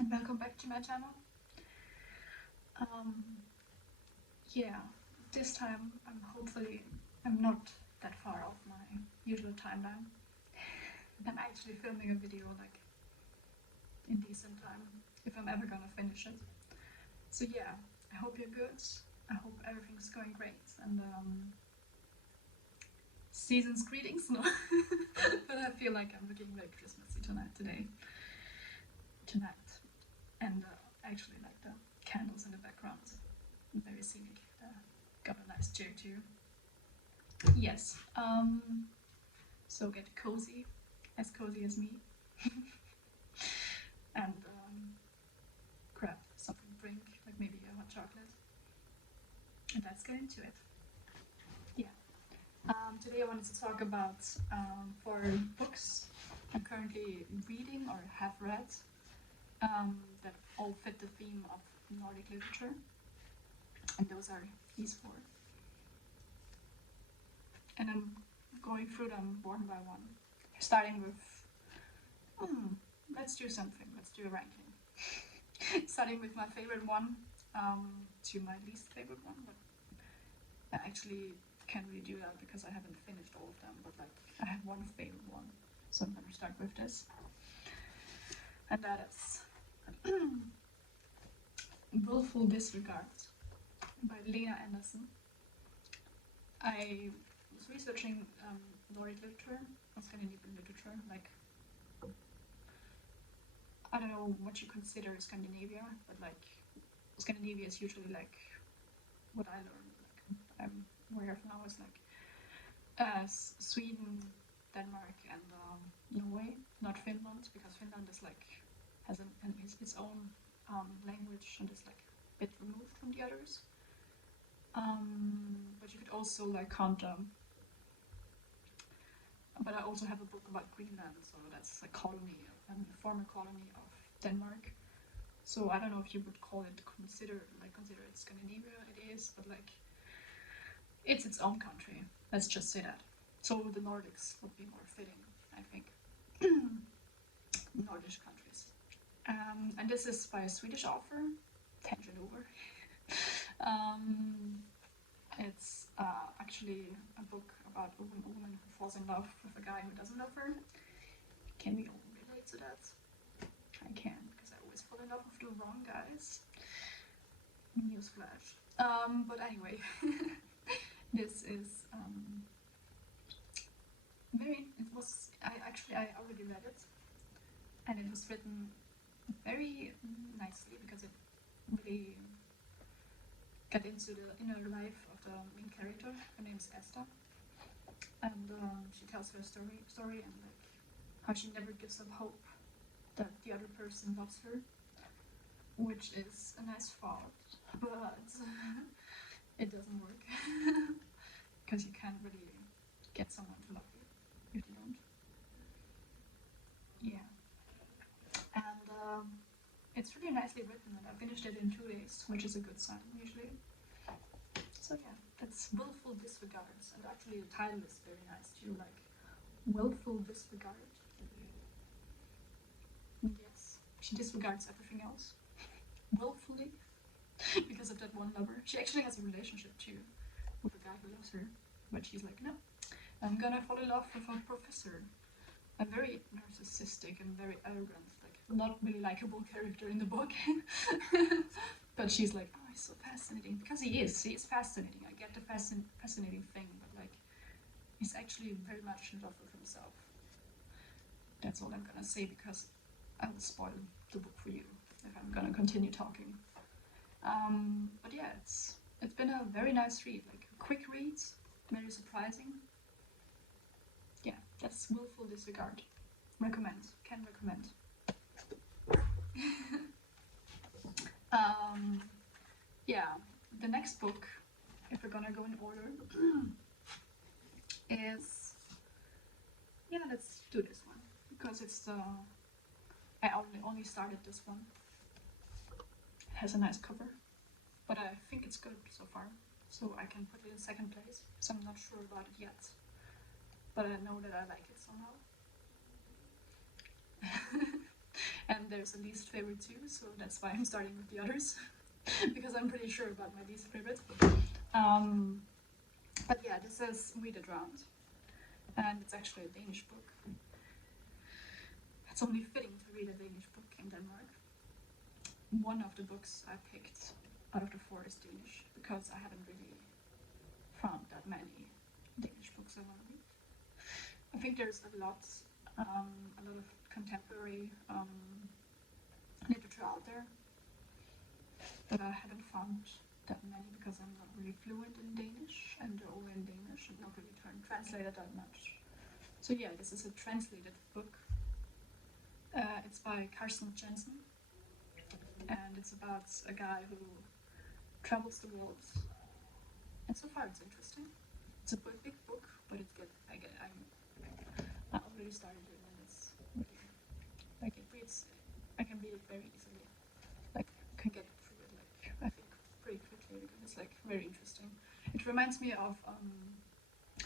and welcome back to my channel. Yeah, this time I'm not that far off my usual timeline. I'm actually filming a video like in decent time, if I'm ever gonna finish it. So yeah, I hope you're good. I hope everything's going great, and season's greetings, no? But I feel like I'm looking very Christmassy tonight. And actually like the candles in the background, very scenic. Got a nice chair too. Yes, so get cozy as me, and grab something to drink, like maybe a hot chocolate, and let's get into it. Yeah, today I wanted to talk about 4 books I'm currently reading or have read that all fit the theme of Nordic literature, and those are these 4. And I'm going through them one by one, starting with, let's do something, let's do a ranking. Starting with my favorite one to my least favorite one, but I actually can't really do that because I haven't finished all of them, but like I have one favorite one, so I'm gonna start with this. And that is Willful Disregard by Lena Andersson. I was researching Nordic literature or Scandinavian literature, like I don't know what you consider Scandinavia, but like Scandinavia is usually like what I learned, like I'm aware of now is like Sweden, Denmark, and Norway, not Finland, because Finland is like has its own language and is like a bit removed from the others. But you could also like count but I also have a book about Greenland, so that's a colony, a former colony of Denmark. So I don't know if you would call it consider it Scandinavia. It is, but like it's its own country. Let's just say that. So the Nordics would be more fitting, I think. Nordic countries. And this is by a Swedish author, tangent over. It's actually a book about a woman who falls in love with a guy who doesn't love her. Can we all relate to that? I can, because I always fall in love with the wrong guys. Newsflash. But anyway, this is I already read it, and it was written very nicely because it really got into the inner life of the main character. Her name is Esther, and she tells her story and like how she never gives up hope that the other person loves her, which is a nice thought, but it doesn't work because you can't really get someone to love you if you don't. Yeah, and it's really nicely written, and I finished it in 2 days, which is a good sign usually. So yeah, that's Willful Disregard, and actually the title is very nice too, like Willful Disregard. Yes, she disregards everything else, willfully, because of that one lover. She actually has a relationship too with a guy who loves her, but she's like, no, I'm gonna fall in love with a professor. A very narcissistic and very arrogant, like not really likable character in the book. But she's like, oh, he's so fascinating, because he is fascinating. I get the fascinating thing, but like he's actually very much in love with himself. That's all I'm gonna say, because I will spoil the book for you if I'm gonna continue talking. But yeah, it's been a very nice read, like a quick read, very surprising. Yeah, that's Willful Disregard. Can recommend. Yeah, the next book, if we're gonna go in order, is, yeah, let's do this one, because it's I only started this one. It has a nice cover, but I think it's good so far, so I can put it in 2nd place, so I'm not sure about it yet, but I know that I like it somehow. And there's a least favorite too, so that's why I'm starting with the others, because I'm pretty sure about my least favorite. But yeah, this is We the Drowned, and it's actually a Danish book. It's only fitting to read a Danish book in Denmark. One of the books I picked out of the 4 is Danish, because I haven't really found that many Danish books I want to read. I think there's a lot of contemporary literature out there, but I haven't found that many because I'm not really fluent in Danish, and they're all in Danish and not really translated that much. So yeah, this is a translated book. It's by Carsten Jensen, and it's about a guy who travels the world. And so far it's interesting. It's a big book, but it's good. I already started it, and it's really, like, it reads. I can read it very easily. Like, can get through it, like, I think pretty quickly, because it's like very interesting. It reminds me of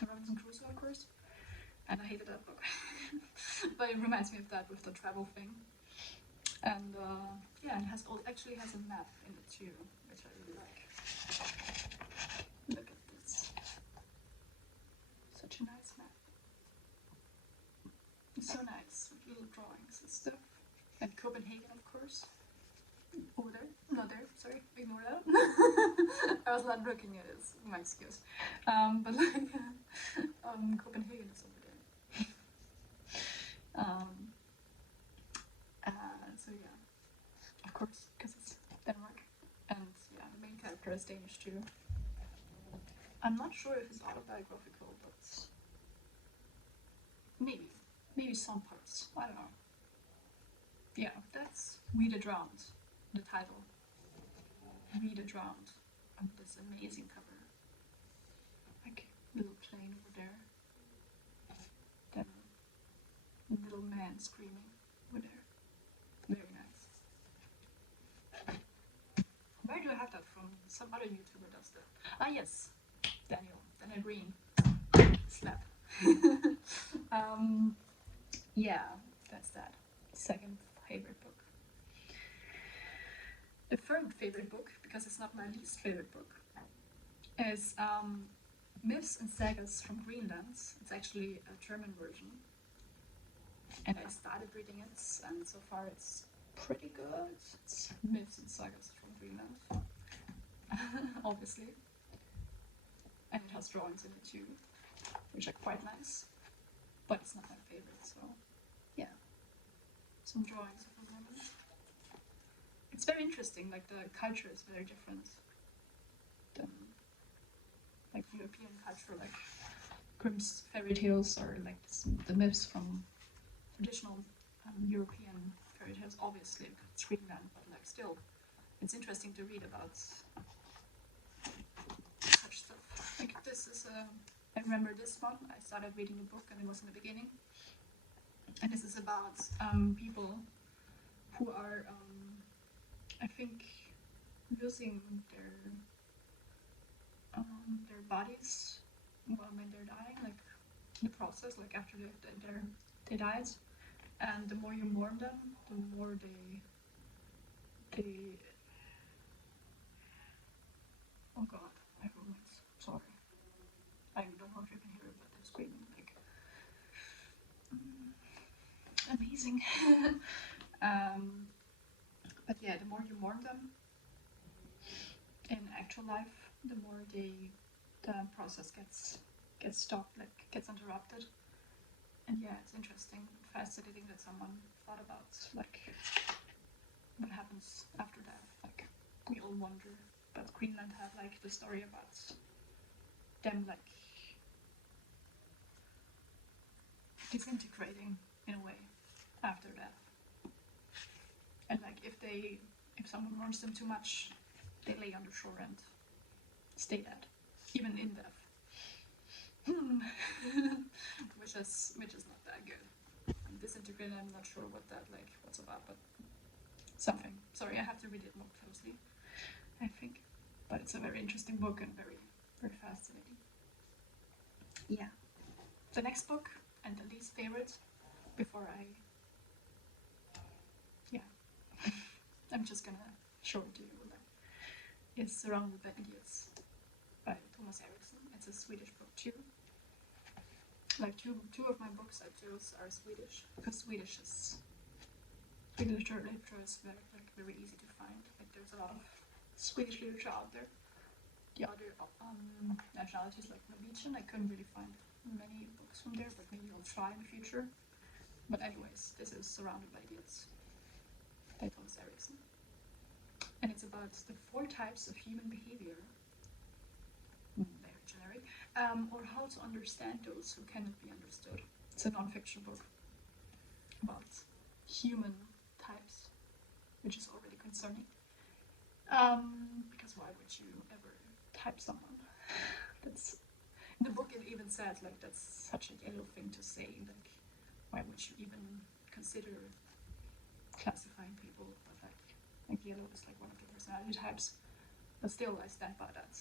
Robinson Crusoe, of course, and I hated that book. But it reminds me of that with the travel thing. And yeah, it actually has a map in it too, which I really like. Look at this. Such a nice map. It's so nice, with little drawings and stuff. And Copenhagen, of course. Over there. Not there, sorry, ignore that. I was not looking at it, it's my excuse. But like, Copenhagen is over there. So yeah, of course, because it's Denmark. And yeah, the main character is Danish too. I'm not sure if it's autobiographical, but maybe some parts, I don't know. Yeah, that's We the Drowned, the title. We the Drowned, and this amazing cover. Like, little plane over there. Then little man screaming over there. Very nice. Where do I have that from? Some other YouTuber does that. Ah yes, Daniel Green. Slap. Yeah, that's that. Second favorite book. The third favorite book, because it's not my least favorite book, is Myths and Sagas from Greenland. It's actually a German version. And I started reading it, and so far it's pretty good. It's Myths and Sagas from Greenland, obviously. And it has drawings in it too, which are quite nice. But it's not my favorite, so yeah. Some drawings of a woman. It's very interesting, like the culture is very different than like European culture, like Grimm's fairy tales, or like the myths from traditional European fairy tales, obviously, because it's Greenland, but like still, it's interesting to read about such stuff. Like this is I remember this one, I started reading the book and it was in the beginning. And this is about people who are, I think, losing their bodies when they're dying, like the process, like after they died. And the more you mourn them, the more they oh god, I have roommates. Sorry. I don't know if you can hear it, but they're screaming like amazing. But yeah, the more you mourn them in actual life, the more the process gets stopped, like gets interrupted. And yeah, it's interesting, fascinating that someone thought about like what happens after death. Like we all wonder, but Greenland had like the story about them like disintegrating in a way after death. And like if someone wants them too much, they lay on the shore and stay dead, even in death. which is not that good. And disintegrated, I'm not sure what's about, but something. Sorry, I have to read it more closely, I think. But it's a very interesting book and very, very fascinating. Yeah. The next book, and the least favorite, before I I'm just gonna show it to you. It's Surrounded by Idiots by Thomas Erikson. It's a Swedish book too. Like two of my books I chose are Swedish, because Swedish literature is very easy to find. Like there's a lot of Swedish literature out there. The other nationalities like Norwegian, I couldn't really find many books from there, but maybe I'll try in the future. But anyways, this is Surrounded by Idiots by Thomas Erikson. And it's about the 4 types of human behavior, very generic, or how to understand those who cannot be understood. It's a non-fiction book about human types, which is already concerning. Because why would you ever type someone? That's in the book. It even says like that's such a yellow thing to say. Like, why would you even consider classifying people? But like yellow is like one of the personality types. But still, I stand by that.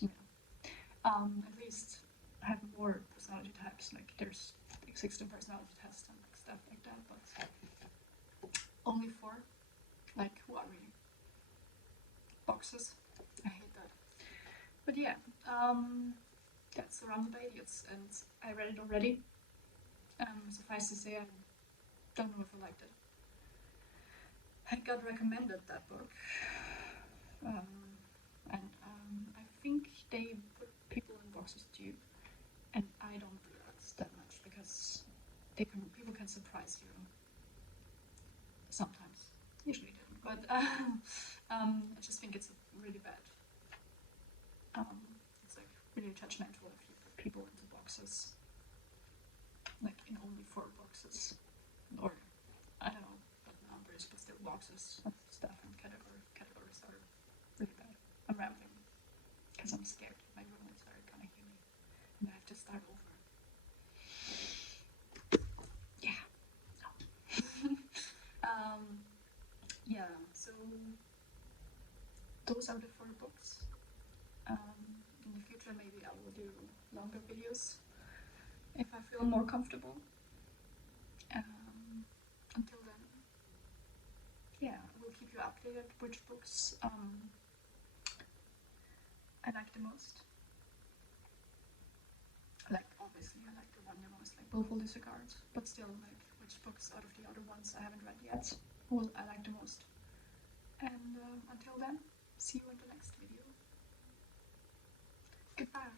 You know, at least I have more personality types. Like there's 16 personality tests and like stuff like that. But only 4. Like, who are we? Boxes. I hate that. But yeah, that's Surrounded by Idiots, and I read it already. Suffice to say, I don't know if I liked it. I got recommended that book, and I think they put people in boxes too, and I don't do that much because people can surprise you sometimes. Usually didn't, but I just think it's really bad. It's like really judgmental if you put people into boxes, like in only 4 boxes, or I don't know what numbers, but still boxes of stuff and categories are really bad. I'm rambling because I'm scared my roommates are gonna hear me and I have to start over. Yeah. No. Yeah, so those are the 4 books. In the future, maybe I will do longer videos if I feel more comfortable. Until then, yeah, I will keep you updated which books I like the most. Like, obviously, I like the one the most, like Willful, Disregard, but still, like, which books out of the other ones I haven't read yet will I like the most. And until then, see you in the next video. Goodbye.